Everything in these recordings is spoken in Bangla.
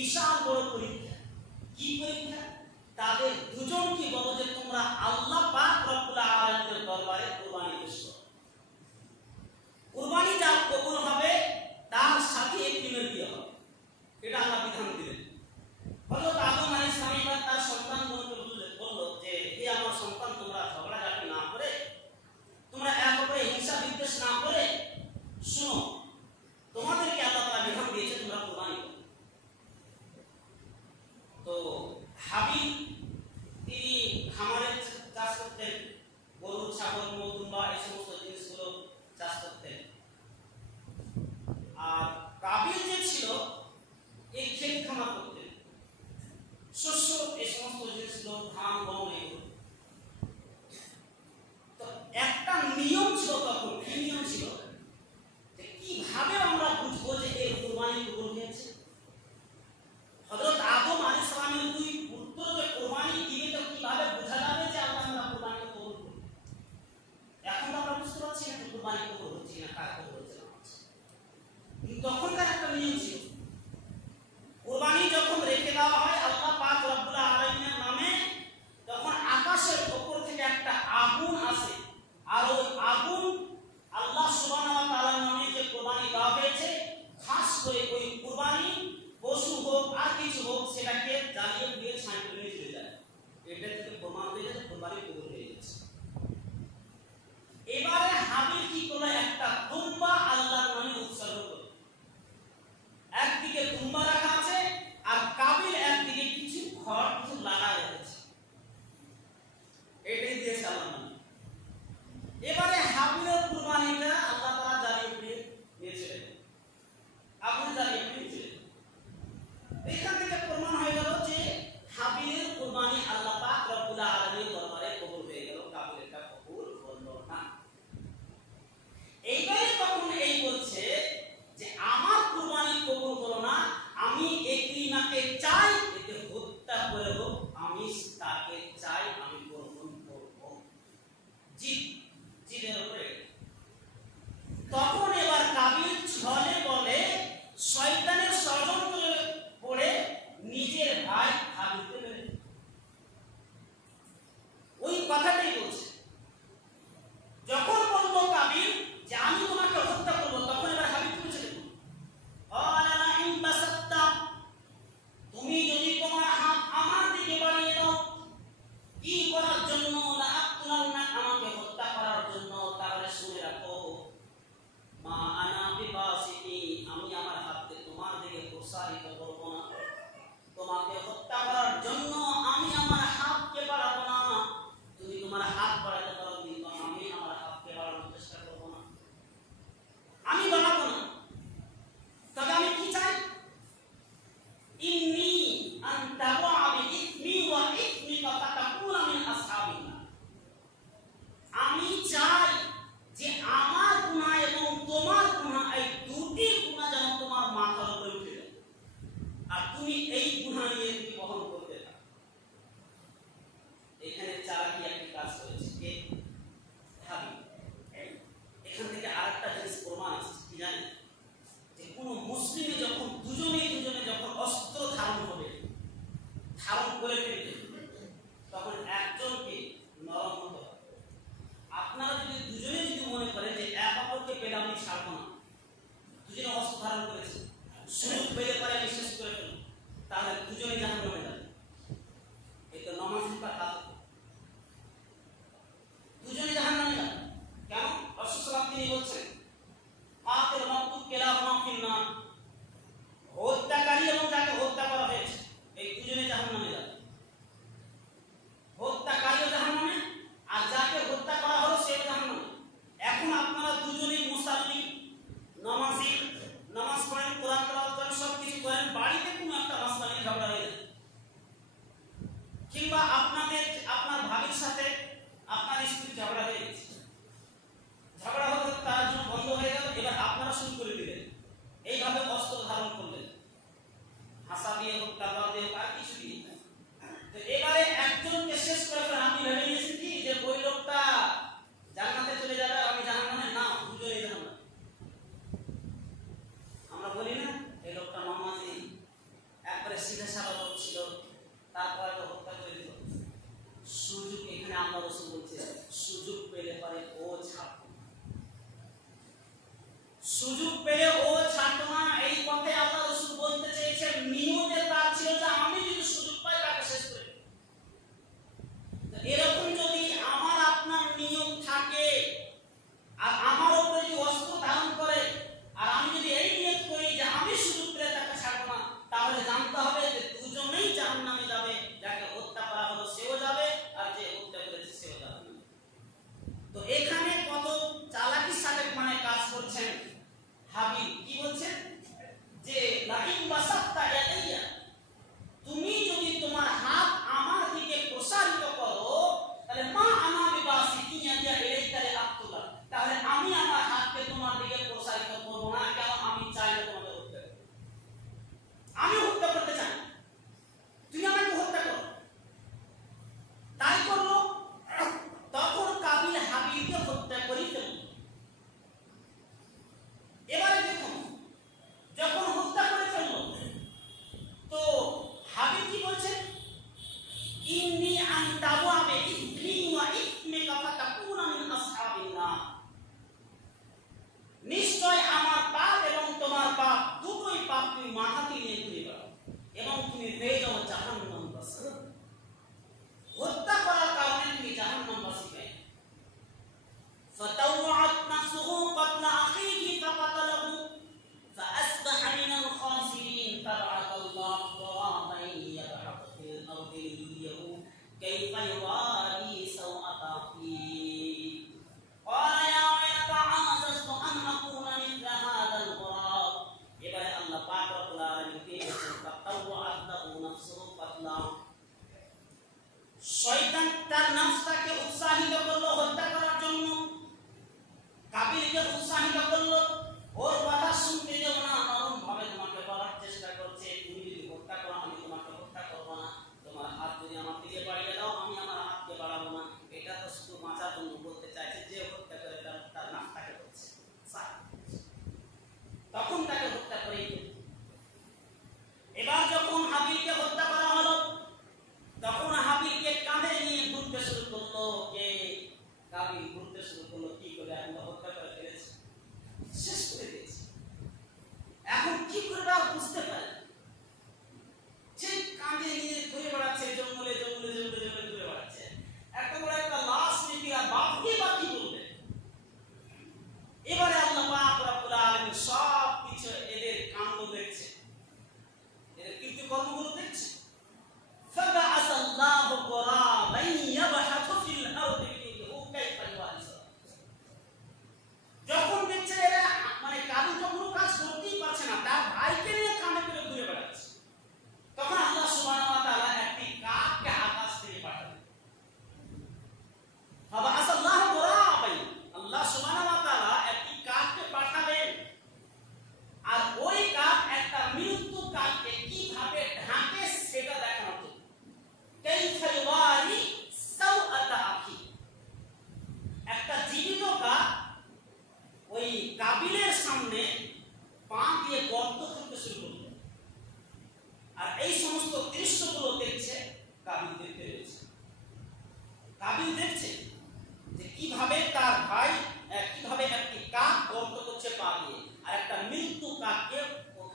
বিশাল বড় পরীক্ষা। কি পরীক্ষা? তাদের দুজনকে বলো যে তোমরা আল্লাহ পাক রব্বুল আলামিনের দরবারে কুরবানি পেশ করো। কুরবানি যা কবুল হবে তার সাথে এতিমের বিয়ে হবে, এটা আল্লাহ বিধান দিলেন। হযরত আদম আলাইহিস সালাম তার সন্তানগণকে বলল যে হে আমার সন্তান, তোমরা ঝগড়াঝাটি না করে, তোমরা এক অপরের হিংসা বিদ্বেষ না করে শুনো, তোমাদেরকে আল্লাহ তাআলা বিধান দিয়েছে তোমরা কুরবানি করো। তো হাবিল তিনি খামারের চাষ করতেন, গরু ছাগল দুম্বা এই সমস্ত জিনিসগুলো চাষ করতেন। আর কাবিল যে ছিল এই ক্ষেত খামার করতেন, শস্য এই সমস্ত জিনিসগুলো, ধান গম এগুলো। তো একটা নিয়ম ছিল তখন, কি নিয়ম ছিল যে কিভাবে আমরা বুঝবো যে এই কুরবানি কবুল হয়েছে? হযরত আদম আলাইহিস সালামের দুই পুত্র যে কুরবানি দিবে, তো কিভাবে বোঝা যাবে যে আল্লাহ তাআলা কুরবানি কবুল করবে? এখন আমরা বুঝতে পারছি না কুরবানি কবুল হচ্ছে না, কার কবুল হচ্ছে না। কিন্তু তখনকার একটা নিয়ম ছিল, কুরবানি যখন রেখে দেওয়া হয় আল্লাহ পাক রব্বুল আলামিনের নামে, তখন আকাশের উপর থেকে একটা আগুন আসে, আর ওই আগুন আল্লাহ সুবহানাহু ওয়া তাআলার নামে যে কুরবানি দেওয়া হয়েছে, খাস করে ওই কুরবানি পশু হোক আর কিছু হোক, সেটাকে জ্বালিয়ে দিয়ে ছাই করে নিয়ে চলে যায়। এটা থেকে প্রমাণ হয়ে যায় কুরবানি কবুল হয়ে গেছে। এবারে হাবিল কি করলো? একটা দুম্বা আল্লাহর নামে উৎসর্গ করলো। একদিকে দুম্বা রাখা আছে আর কাবিল একদিকে কিছু খড় কিছু লাগা রেখেছে, এটাই দিয়েছে আল্লাহর নামে। এবারে হাবিলের কুরবানিটা আল্লাহ তাআলা জ্বালিয়ে দিয়ে নিয়েছিলেন, আপনি জ্বালিয়ে দিয়েছিলেন। এখান থেকে প্রমাণ হয়ে গেল যে হাবিলের কুরবানি আল্লাহ পাক রব্বুল আলামিনের দরবারে কবুল হয়ে গেল, কাবিলেরটা কবুল হলো না। এইবারে তখন এই বলছে যে আমার কুরবানি কবুল হলো না, আমি ইকরিমাকে চাই, একে হত্যা করে হোক আমি তাকে চাই, আমি গ্রহণ করব। জিদের উপরে তখন এবার কাবিল ছলে বলে শয়তানের ষড়যন্ত্রে পড়ে নিজের ভাই হাবিলকে মেরে দিল। ওই কথাটাই বলছে। যখন বলবো কাবিল যে আমি তোমাকে হত্যা করবো, তখন এবার হাবিল বলছে তুমি যদি তোমার হাত আমার দিকে বাড়িয়ে দাও, কি করার জন্য? আমাকে হত্যা করার জন্য। তাহলে শুনে রাখো, মা আনা বিবাসিতি, আমি আমার হাতকে তোমার দিকে প্রসারিত করব না। তোমাকে হত্যা করার জন্য আমি আমার হাতকে বাড়াবো না। তুমি তোমার হাত বাড়াতে পারো, কিন্তু আমি আমার হাতকে বাড়ানোর চেষ্টা করব না, আমি বাড়াবো না। তবে আমি কি চাই? ইন্নী আন তাবআ বিইসমি ওয়া ইসমিকা ফাতাকুনা মিন আসহাবিন নার। আমি চাই যে আমার গুনাহ এবং তোমার গুনাহ, এই দুটি গুনাহ যেন তোমার মাথার উপরে উঠে যায়, আর তুমি এই গুনাহ নিয়ে তুমি বহন করতে থাকো। এখানে চালাকি একটি কাজ করেছে কে? হাবিল। এখান থেকে আরেকটা জিনিস প্রমাণ আছে, কি জানেন? যে কোন মুসলিমে যখন দুজনে যখন অস্ত্র ধারণ হবে, ধারণ করে ফেলবে, তখন একজনকে নরম হতে হবে। আপনারা যদি দুজনে মনে করেন যে এক অপরকে পেলে আমি ছাড়বো না, দুজনে অস্ত্র ধারণ করেছে, সুযোগ পেলে পরে আমি শেষ করে ফেলব, তাহলে দুজনে জাহান্নামে যাবে। এই তো নামাজের কথা, দুজনে জাহান্নামে যাবে। কেন? রাসূল সাল্লাল্লাহু আলাইহি ওয়াসাল্লাম তিনি বলছেন কাতিল মাকতুল কিলাহুমা ফিন্নার, হত্যাকারী এবং যাকে হত্যা করা হয়েছে এই দুজনে জাহান্নামে যাবে। হত্যাকারীও জাহান্নামে, আর যাকে হত্যা করা হলো সেও জাহান্নামে। এখন আপনারা দুজনেই মুসাল্লি, নামাজি, নামাজ পড়েন, কোরআন তেলাওয়াত করেন, সব কিছু করেন, বাড়িতে কোনো একটা মাসলা নিয়ে ঝগড়া হয়ে যায়,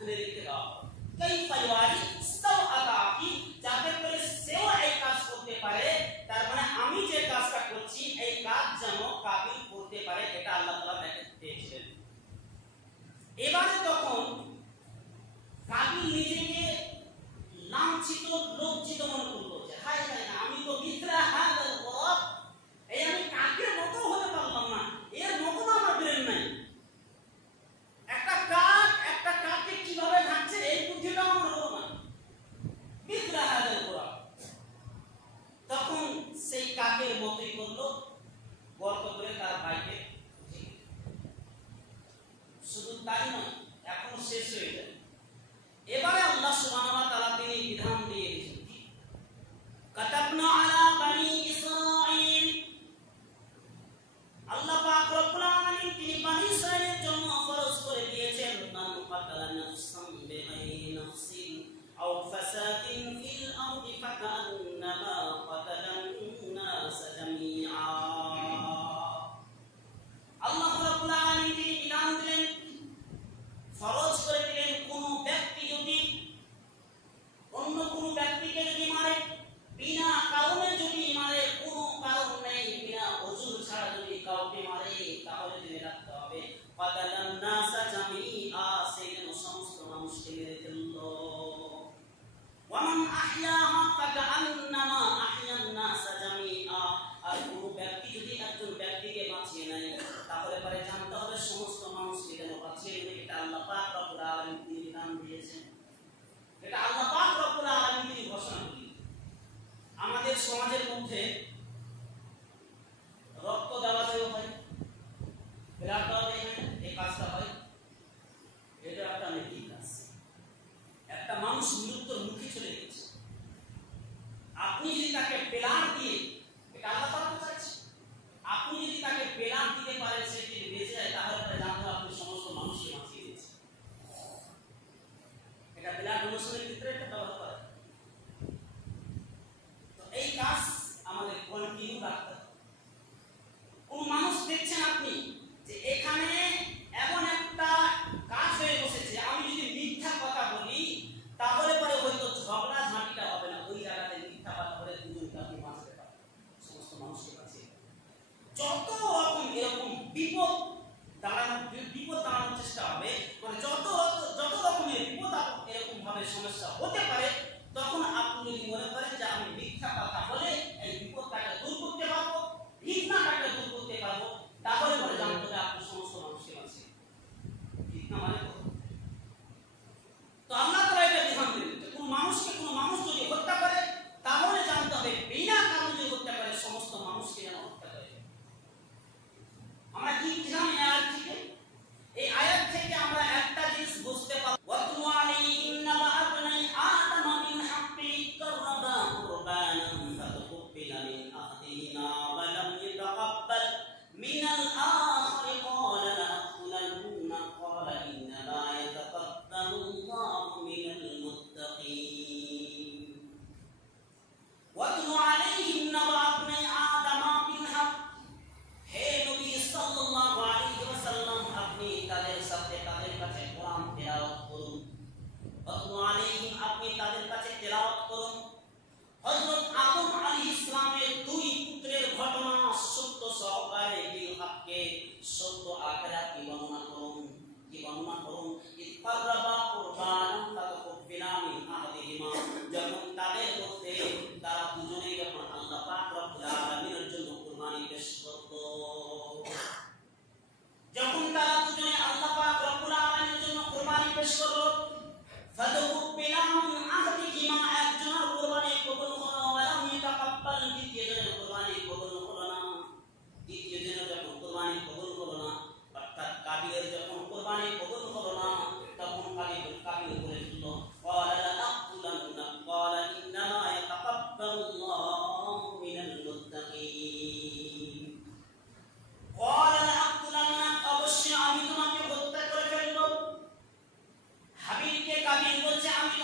খুলে রেখে দাও কই পরিবারি সব আগাকি যাতে করে সেও এই কাজ করতে পারে তার মানে আমি যে কাজটা করছি এই কাজ যেন কাবিল করতে পারে এটা আল্লাহ তাআলা দেখেছিলেন এবারে তখন কাবিল নিজেকে লাঞ্ছিত লজ্জিত মনে করলো যে হায় হায় আমি তো মিত্রা হাজার বড় এই আমি কাকের মতো হতে পারলাম না এর মতো আমার ব্রেন নাই একটা কাককে কিভাবে ঢাকছে এই বুদ্ধিটা আমার হলো না মিত্রা হাজার বড় তখন সেই কাকের মতোই করলো গর্ত করে তার ভাইকে শুধু তাই নয় এখন শেষ হয়ে যায় এবারে আল্লাহ সুবহানাহু ওয়া তাআলা তিনি বিধান দিয়ে দিয়েছেন কাতাবনা আলা বনি ইসরাঈল আল্লাহ পাক রব্বুল আলামিন তিনি বনি ইসরাঈলের জন্য ফরজ করে দিয়েছেন মান কাতালা নাফসান বিগাইরি নাফসিন আও ফাসাদিন ফিল আরদি ফাকান্নামা কাতালান নাস জামিআ আল্লাহ রাব্বুল আলামিন তিনি বিধান দিলেন ফরজ করে দিলেন কোন ব্যক্তি যদি অন্য কোন ব্যক্তিকে যদি মারে বিনা কারণে যদি মারে কোনো কারণ নেই বিনা ওযুর ছাড়া যদি কাউকে মারে তাহলে তিনি রাখতে হবে ফাতালান নাসা জামিআ সেজন্য সমস্ত মানুষকে মেরে ফেললো ওয়ামান আহইয়াহা ফাকান্নামা আহইয়ান নাসা জামিআ আর কোন ব্যক্তি যদি একজন ব্যক্তিকে বাঁচিয়ে নেয় তাহলে পরে জানতে হবে সমস্ত মানুষকে যেন বাঁচিয়ে নেয় এটা আল্লাহ পাক রব্বুল আলামিন তিনি বিধান দিয়েছেন এটা আল্লাহ পাক রব্বুল আলামিন তিনি ঘোষণা করেছেন আমাদের সমাজের মধ্যে রক্ত দেওয়া দেওয়া হয় ব্লাড দেওয়া হয় এই কাজটা হয় এটা একটা নেকি কাজ একটা মানুষ মৃত্যুর মুখে চলে গেছে আপনি যদি তাকে ব্লাড দিয়ে এটা আল্লাহ পাক চাইছে আপনি যদি তাকে ব্লাড দিতে পারেন সে যদি বেঁচে যায় তাহলে পরে জানতে হবে আপনি সমস্ত মানুষকে বাঁচিয়ে দিয়েছেন এটা ব্লাড ডোনেশনের ক্ষেত্রে এটা ব্যবহার করে তো এই কাজ আমাদের কন্টিনিউ রাখতে হবে কোন মানুষ দেখছেন আপনি যে এখানে এমন একটা কাজ হয়ে বসেছে আমি যদি মিথ্যা কথা বলি তাহলে পরে হয়তো ঝগড়া ঝাঁটিটা হবে না ওই জায়গাতে মিথ্যা কথা বলে দুজনকে আপনি বাঁচাতে পারবেন সমস্ত মানুষকে বাঁচিয়ে যত রকম এরকম বিপদ দাঁড়ানোর চেষ্টা হবে মানে যত রকমের বিপদ এরকম ভাবে সমস্যা হতে পারে তখন আপনি যদি মনে করেন যে আমি মিথ্যা কথা বলে এই বিপদটাকে দূর করতে পারবো ফিতনাটাকে দূর করতে পারবো তাহলে বলে জানতে হবে আপনি সমস্ত মানুষকে বাঁচিয়ে ফিতনা মানে তো আল্লাহ তাআলা এটা বিধান দিলেন যে কোন মানুষ যদি হত্যা করে তাহলে জানতে হবে বিনা কারণে যদি হত্যা করে সমস্ত মানুষকে যেন হত্যা করে আমরা কি জানি এই আয়াত থেকে আমরা একটা জিনিস বুঝতে পারব ওয়াতলু আলাইহিম নাবা আবনাই আদম বিল হাক্কি কাররাবা কুরবানান ফাতুকবিলা মিন আহদিহিমা ওয়া লাম ইয়াতাকাব্বাল মিনাল আখির ক্বালা লাআকুলান্না ক্বালা ইন্নামা ইয়াতাকাব্বালুল্লাহু মিনাল মুত্তাকিন ওয়াতলু আলাইহিম নাবা আবনাই আদম বিল হাক্কি হে নবী সাল্লাল্লাহু আলাইহি ওয়াসাল্লাম আপনি তাদের সাথে তাদের কাছে কোরআন তেলাওয়াত করুন ওয়াতলু আলাইহিম আপনি তাদের কাছে তেলাওয়াত করুন হযরত আদম আলাইহিস সালামের দুই পুত্রের ঘটনা সত্য সহকারে বিল হককে সত্য আখিরাতি বর্ণনা করুন ইফাররাবা কুরবানান ফাতুকবিলা মিন আহদিহিমা যখন তাদের মধ্যে তারা দুজনেই যখন আল্লাহ পাক রব্বুল আলামিনের জন্য কুরবানি পেশ করত যখন তারা দুজনে আল্লাহ পাক রব্বুল আলামিনের জন্য কুরবানি পেশ করলো ফাতুকবিলা মিন আহদিহিমা একজনের কুরবানি কবুল হলো ওয়া লাম ইয়াতাকাব্বাল দ্বিতীয়জনের কুরবানি কবুল হলো না দ্বিতীয়জনের যখন কুরবানি কবুল হলো না অর্থাৎ কাবিলের যখন কুরবানি কবুল হলো না তখন কাবিল বলে দিল ক্বালা লাআকুলান্না ক্বালা ইন্নামা ইয়াতাকাব্বালুল্লাহু মিনাল মুত্তাকিন ক্বালা লাআকুলান্না অবশ্যই আমি তোমাকে হত্যা করে ফেলব হাবিলকে কাবিল বলছে আমি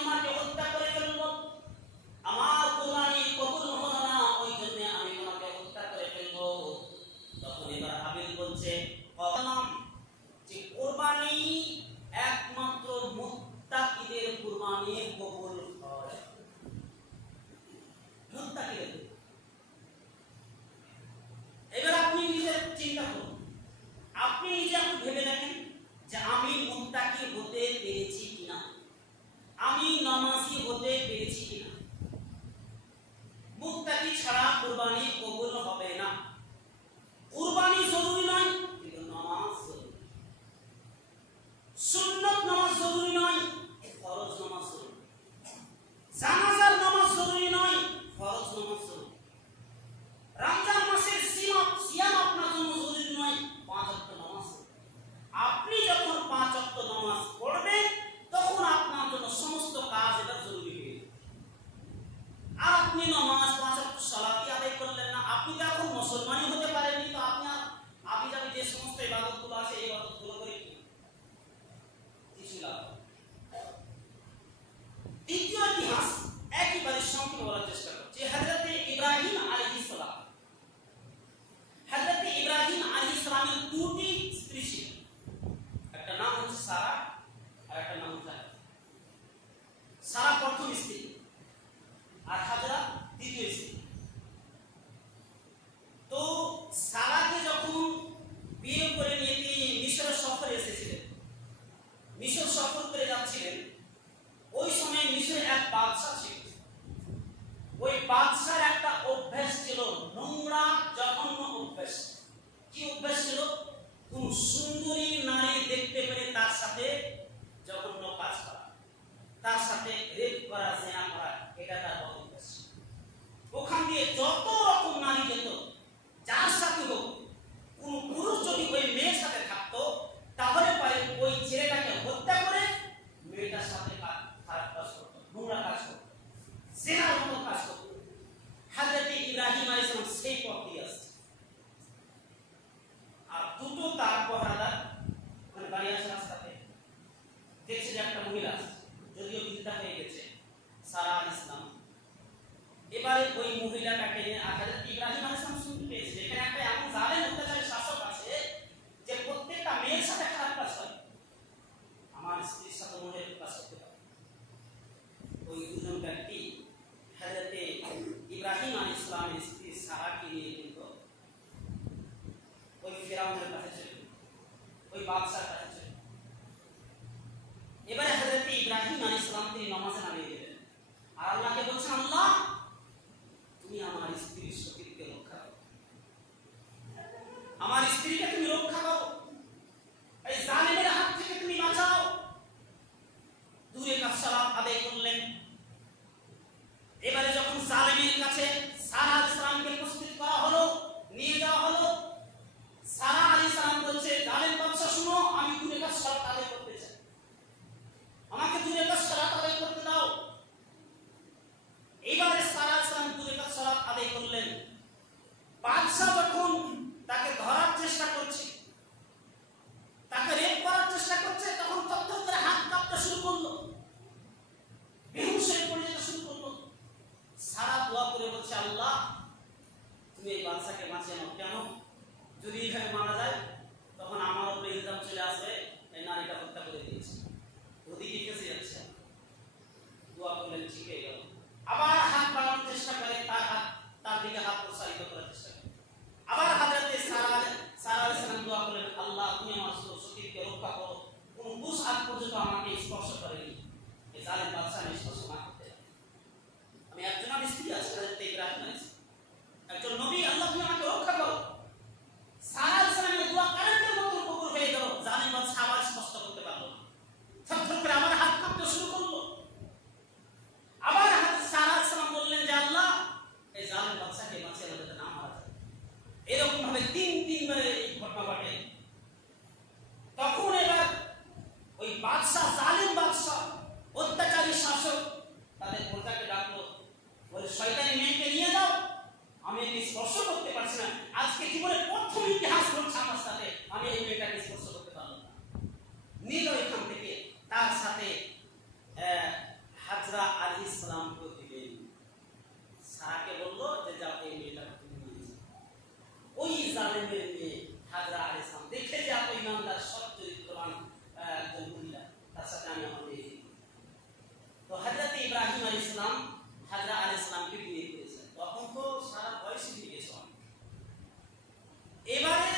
সারা আলাইহিস সালাম এবারে ওই মহিলাটাকে নিয়ে হযরত ইব্রাহিম আলাইহিস সালাম শুনতে পেয়েছে এখানে একটা এমন জালেম অত্যাচারী শাসক আছে যে প্রত্যেকটা মেয়ের সাথে খারাপ কাজ করে, আমার স্ত্রীর সাথে মনে কাজ করতে পারে। ওই দুজন ব্যক্তি হযরত ইব্রাহিম আলাইহিস সালামের স্ত্রী সারাকে নিয়ে কিন্তু ওই ফিরাউনের কাছে চলে গেল, ওই বাদশার কাছে চলে গেল। এবারে হযরত ইব্রাহিম আলাইহিস সালাম তিনি নামাজে নামিয়ে গেলেন আর আল্লাহকে বলছেন, আল্লাহ তুমি আমার স্ত্রীর সতীত্বকে রক্ষা করো, আমার স্ত্রীকে তুমি রক্ষা করো, এই জালিমের হাত থেকে তুমি বাঁচাও। দূরে কাজ সালাত আদায় করলেন। এবারে যখন জালিমের কাছে সারা আলাইহিস সালামকে উপস্থিত করা হলো, নিয়ে যাওয়া হলো, সারা আলাইহিস সালাম বলছে, জালিম বাদশা শুনো, আমি দূরে কাজ সালাত আদায় করতে চাই, আমাকে দূরে কাজ সালাত আদায় করতে দাও। এইবারে সারা আলাইহিস সালাম দূরে কাজ সালাত আদায় করলেন। বাদশা যখন তাকে ধরার চেষ্টা করছে, তাকে রেপ করার চেষ্টা করছে, তখন থরথর করে হাত কাঁপতে শুরু করলো, বেহুশ হয়ে পড়ে যেতে শুরু করলো। সারা দোয়া করে বলছে, আল্লাহ তুমি এই বাদশাকে বাঁচিয়ে নাও, কেন যদি এইভাবে মারা যায় তখন আমার উপরে ইলজাম চলে আসবে এই নারীটা হত্যা করে দিয়েছে, ওদিকে ফেসে যাচ্ছে। দোয়া করলেন, ঠিক হয়ে গেল। আবার হাত বাড়ানোর চেষ্টা করে, তার দিকে হাত প্রসারিত করার চেষ্টা করে। আবার হযরত সারা আলাইহিস সালাম দোয়া করলেন, আল্লাহ তুমি আমার সতীত্বকে রক্ষা করো, কোন বুশ আগ পর্যন্ত আমাকে স্পর্শ করেনি, এই জালিম বাদশা স্পর্শ না করতে। আমি একজন আমার স্ত্রী আছে হযরত ইব্রাহিম আলাইহিস একজন নবী, আল্লাহ তুমি আমাকে রক্ষা করো। সারা আলাইহিস সালামের দোয়া কারেন্টের মতো কবুল হয়ে গেল। জালিম বাদশা আবার স্পষ্ট করতে পারলো না, থরথর করে আমার হাত কাঁপতে শুরু করলো। আবার সারা আলাইহিস সালাম বললেন যে আল্লাহ এই জালিম বাদশাকে বাঁচিয়ে দাও যাতে না মারা যায়। এরকম ভাবে তিনবারে এই ঘটনা ঘটে। তখন এবার ওই বাদশা, জালিম বাদশা, অত্যাচারী শাসক তাদের প্রজাকে ডাকলো, বলে শয়তানি মেয়েকে নিয়ে যাও, আমি একে স্পর্শ করতে পারছি না, আজকে জীবনে প্রথম ইতিহাস ঘটছে আমার সাথে, আমি এই মেয়েটাকে স্পর্শ করতে পারলাম না। নিল এখান থেকে, তার সাথে হাজরা আলাইহিস সালামকে দিলেন। সারাকে বললো যে যাও এই মেয়েটাকে তুমি নিয়ে যাও। ওই জালিমের মেয়ে হাজরা আলাইহিস সালাম দেখে যে এত ইমানদার সৎ চরিত্রবান একজন মহিলা, তার সাথে আমি আমার বিয়ে দিই। তো হযরত ইব্রাহিম আলাইহিস সালাম হাজরা আলাইহিস সালামকে বিয়ে করেছেন। তখন তো সারা বয়স হয়ে গেছে। এবারে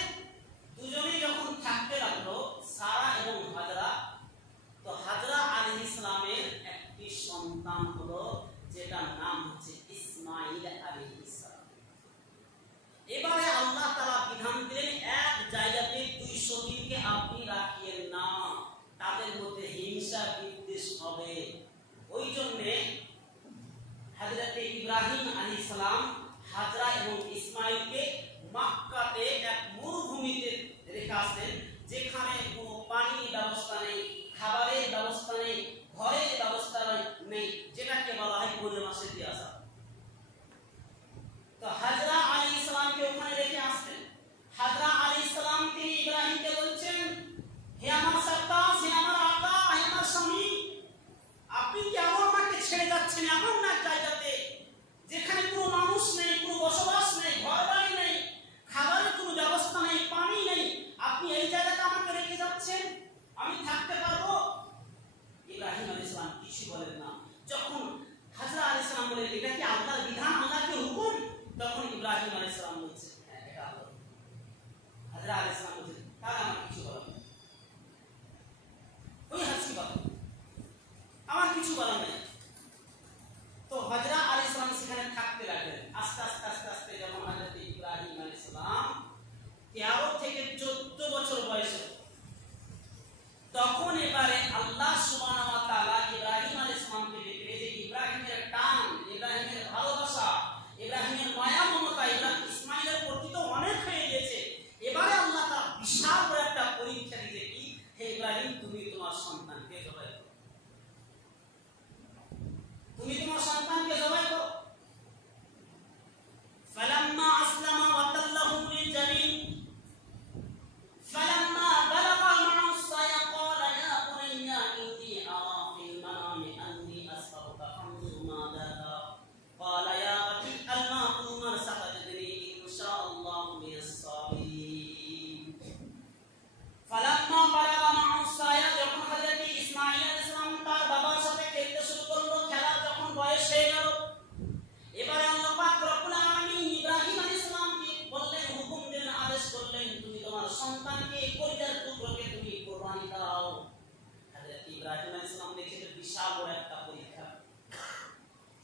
দুজনে যখন থাকতে লাগলো সারা এবং হাজরা, তো হাজরা আলাইহিস সালামের একটি সন্তান হলো, যেটার নাম হচ্ছে ইসমাঈল আলাইহিস সালাম। এবারে আল্লাহ তাআলা বিধান দিলেন, এক জায়গাতে 200 দিনকে আপনি রাখিয়েন না, তাদের মধ্যে হিংসা বিদ্বেষ হবে। ওই জন্য হযরত ইব্রাহিম আলাইহিস সালাম হাজরা এবং ইসমাঈলকে মক্কাতে এক মরুভূমিতে রেখে আসলেন, যেখানে কোনো পানির ব্যবস্থা নেই, খাবারের ব্যবস্থা নেই, ঘরের ব্যবস্থা নেই, যেটাকে বলা হয় 15 মাসের পিয়াসা। তো হাজরা আলাইহিস সালামকে ওখানে রেখে আসলেন। হাজরা আলাইহিস সালাম তিনি ইব্রাহিমকে বলছেন, হে আমার সরতাজ, হে আমার আকা, হে আমার স্বামী, আপনি কেন আমাকে ছেড়ে যাচ্ছেন এমন না জায়গাতে যেখানে কোনো মানুষ নেই, কোনো বসবাস নেই, ঘরবাড়ি নেই, খাবারের কোনো ব্যবস্থা নেই, পানি নেই, আপনি এই জায়গাতে আমাকে রেখে যাচ্ছেন, আমি থাকতে পারবো? ইব্রাহিম আলাইহিস সালাম কিছু বলেন না। যখন হাজরা আলাইহিস সালাম বলেন এটা কি আল্লাহর বিধান, আল্লাহর হুকুম, তখন ইব্রাহিম আলাইহিস সালাম বলছেন হ্যাঁ এটা আল্লাহর। হাজরা আলাইহিস সালাম বলছেন তাহলে আমার কিছু বলার নেই, ওই হাজরা বাবা আমার কিছু বলার নেই। তো হাজরা আলাইহিস সালাম সেখানে থাকতে লাগলেন। আস্তে আস্তে আস্তে আস্তে যখন হযরত ইব্রাহিম আলাইহিস সালাম 13 থেকে 14 বছর বয়স, তখন এবারে আল্লাহ সুবহানাহু ওয়া তাআলা ইব্রাহিম আলাইহিস সালামকে দেখে যে ইব্রাহিমের টান, ইব্রাহিমের ভালোবাসা, ইব্রাহিমের মায়া মমতা ইব্রাহিম ইসমাঈলের প্রতি তো অনেক হয়ে গেছে। এবারে আল্লাহ তাআলা বিশাল বড় একটা পরীক্ষা দিতে কি, হে ইব্রাহিম তুমি তোমার সন্তানকে জবাই করো।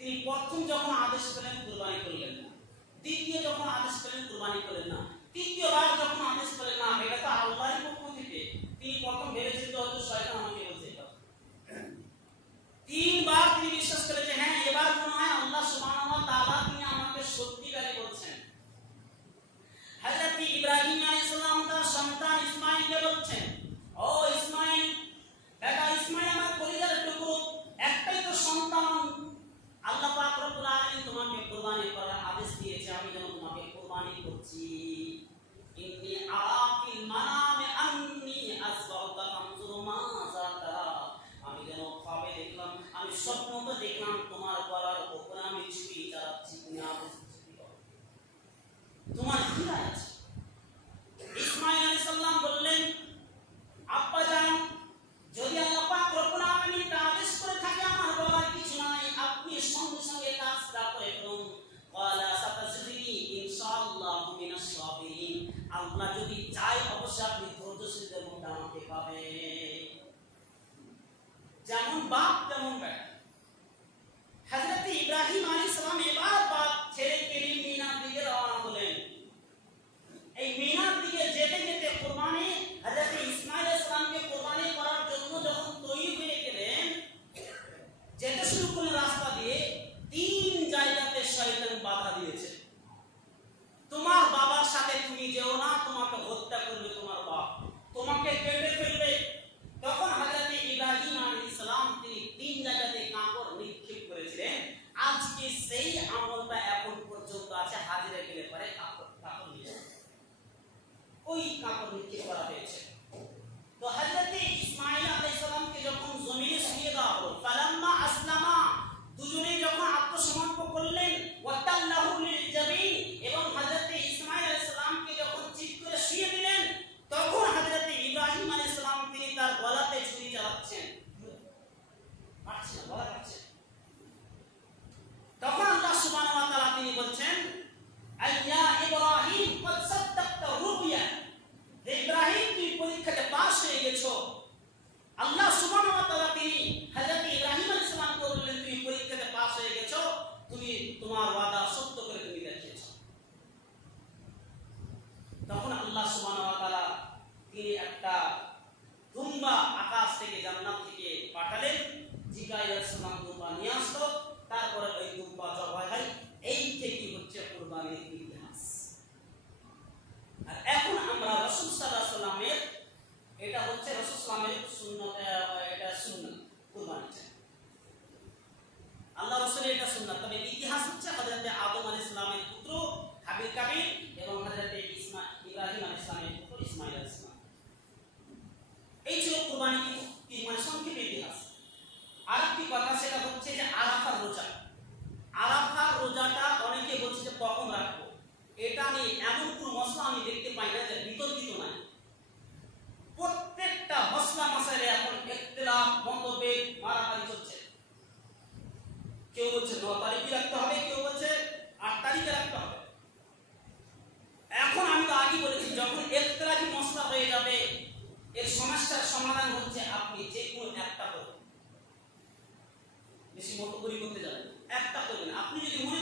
তিনি প্রথম যখন আদেশ পেলেন কুরবানি করলেন না, দ্বিতীয় যখন আদেশ পেলেন কুরবানি করলেন না, তৃতীয়বার যখন আদেশ পেলেন না, এটা তো আল্লাহর পক্ষ থেকে। তিনি প্রথম ভেবেছিলেন তো হয়তো শয়তান আমাকে বলছে এটা। তিনবার তিনি বিশ্বাস করেছেন, হ্যাঁ এবার মনে হয় আল্লাহ সুবহানাহু ওয়া তাআলা তিনি আমাকে সত্যিকারই বলছেন। হযরত ইব্রাহিম আলাইহিস সালাম তার সন্তান ইসমাঈলকে বলছেন, ও ইসমাঈল, বেটা ইসমাঈল, আমার পরিবারের টুকরো, একটাই তো সন্তান, আল্লাহ পাক রব্বুল আলামিন তোমাকে কুরবানি করার আদেশ দিয়েছে, আমি যেন তোমাকে কুরবানি করছি। ইন্নী আরাফিল মানামে আন্নী আসবাউকা ফানজুর মাযা তারা, আমি যেন খাবে দেখলাম, আমি স্বপ্নতে দেখলাম তোমার গলার উপরে আমি ছুরি চালাচ্ছি, তুমি আদেশ দিচ্ছ, তোমার কি আছে? ইসমাঈল আলাইহিস সালাম বললেন, আব্বা জান, যদি আল্লাহ পাক রব্বুল আলামিন তা আদেশ করে থাকে আমার বলার কিছু নাই, আপনি সঙ্গে সঙ্গে কাজটা করে ফেলুন। ক্বালা সাতাজদিনি ইনশাআল্লাহু মিনাস সাবিরিন, আল্লাহ যদি চায় অবশ্যই আপনি ধৈর্যশীলদের মধ্যে আমাকে পাবেন। যেমন বাপ তেমন বেটা। হযরত ইব্রাহিম আলাইহিস সালাম এবার বাপ ছেলেকে নিয়ে মিনার দিকে রওনা হলেন। এই মিনার দিকে যেতে যেতে কুরবানি, হযরত ইসমাঈল আলাইহিস সালামকে কুরবানি করার জন্য যখন তৈরি হয়ে গেলেন, যেতে শুরু করলেন রাস্তা দিয়ে, তিন জায়গাতে শয়তান বাধা দিয়েছে। তোমার বাবার সাথে তুমি যেও না, তোমাকে হত্যা করবে তোমার বাপ, তোমাকে কেটে ফেলবে। তখন হযরত ইব্রাহিম আলাইহিস সালাম তিনি তিন জায়গাতে কাপড় নিক্ষেপ করেছিলেন। আজকে সেই আমলটা এখন পর্যন্ত আছে, হাজিরা গেলে পরে কাপড় নিয়ে ওই কাপড় নিক্ষেপ করা হয়েছে। তো হযরত ইসমাঈল আলাইহিস সালামকে যখন জমিনে শুইয়ে দেওয়া হলো, ফালাম্মা আসলামা, দুজনেই যখন আত্মসমর্পণ করলেন, ওয়াতাল্লাহু লিল জাবিন, এবং হযরত ইসমাঈল আলাইহিস সালামকে যখন চিৎ করে শুইয়ে দিলেন, তখন হযরত ইব্রাহিম আলাইহিস সালাম তিনি তার গলাতে ছুরি চালাচ্ছেন, পারছেন গলা কাটছে। তখন আল্লাহ সুবহানাহু ওয়া তাআলা তিনি বলছেন, আইয়া ইব্রাহিম কদ সাদ্দাকতা রুবিয়া, হে ইব্রাহিম তুমি পরীক্ষাতে পাস হয়ে গেছো। আল্লাহ সুবহানাহু ওয়া তাআলা তিনি হযরত ইব্রাহিম আলাইহিস সালামকে বললেন, তুমি পরীক্ষাতে পাস হয়ে গেছো, তুমি তোমার ওয়াদা সত্য করে তুমি দেখিয়েছো। তখন আল্লাহ সুবহানাহু ওয়া তাআলা তিনি একটা দুম্বা আকাশ থেকে জান্নাত থেকে পাঠালেন, জিবরাইল আলাইহিস সালাম দুম্বা নিয়ে আসলো, তারপরে ওই দুম্বা জবাই হয়। এই থেকে হচ্ছে কুরবানির ইতিহাস। আর এখন আমরা রাসূল সাল্লাল্লাহু আলাইহি ওয়াসাল্লামের, এটা হচ্ছে রাসূল সাল্লাল্লাহু আলাইহি ওয়াসাল্লামের সুন্নাত, এটা সুন্নাত কুরবানিটা, আল্লাহ রাসূলের এটা সুন্নাত। তবে ইতিহাস হচ্ছে হযরত আদম আলাইহিস সালামের পুত্র হাবিল কাবিল এবং হযরত ইব্রাহিম আলাইহিস সালামের পুত্র ইসমাঈল আলাইহিস সালাম। এই ছিল কুরবানি কি মানে সংক্ষেপে ইতিহাস। আরেকটি কথা সেটা হচ্ছে যে আরাফার রোজা। আরাফার রোজাটা অনেকে বলছে যে কখন রাখবো, এটা নিয়ে এমন কোন মশলা আমি দেখতে পাই না যে বিতর্কিত নাই। প্রত্যেকটা মশলা মশাইলে এখন ইখতিলাফ, মতভেদ, মারামারি চলছে। কেউ বলছে 9 তারিখে রাখতে হবে, কেউ বলছে 8 তারিখে রাখতে হবে। এখন আমি তো আগে বলেছি, যখন ইখতিলাফি মশলা হয়ে যাবে, এর সমস্যার সমাধান হচ্ছে আপনি যে কোনো একটা করুন, বেশি মতভেদ করতে যাবেন, একটা করবেন। আপনি যদি মনে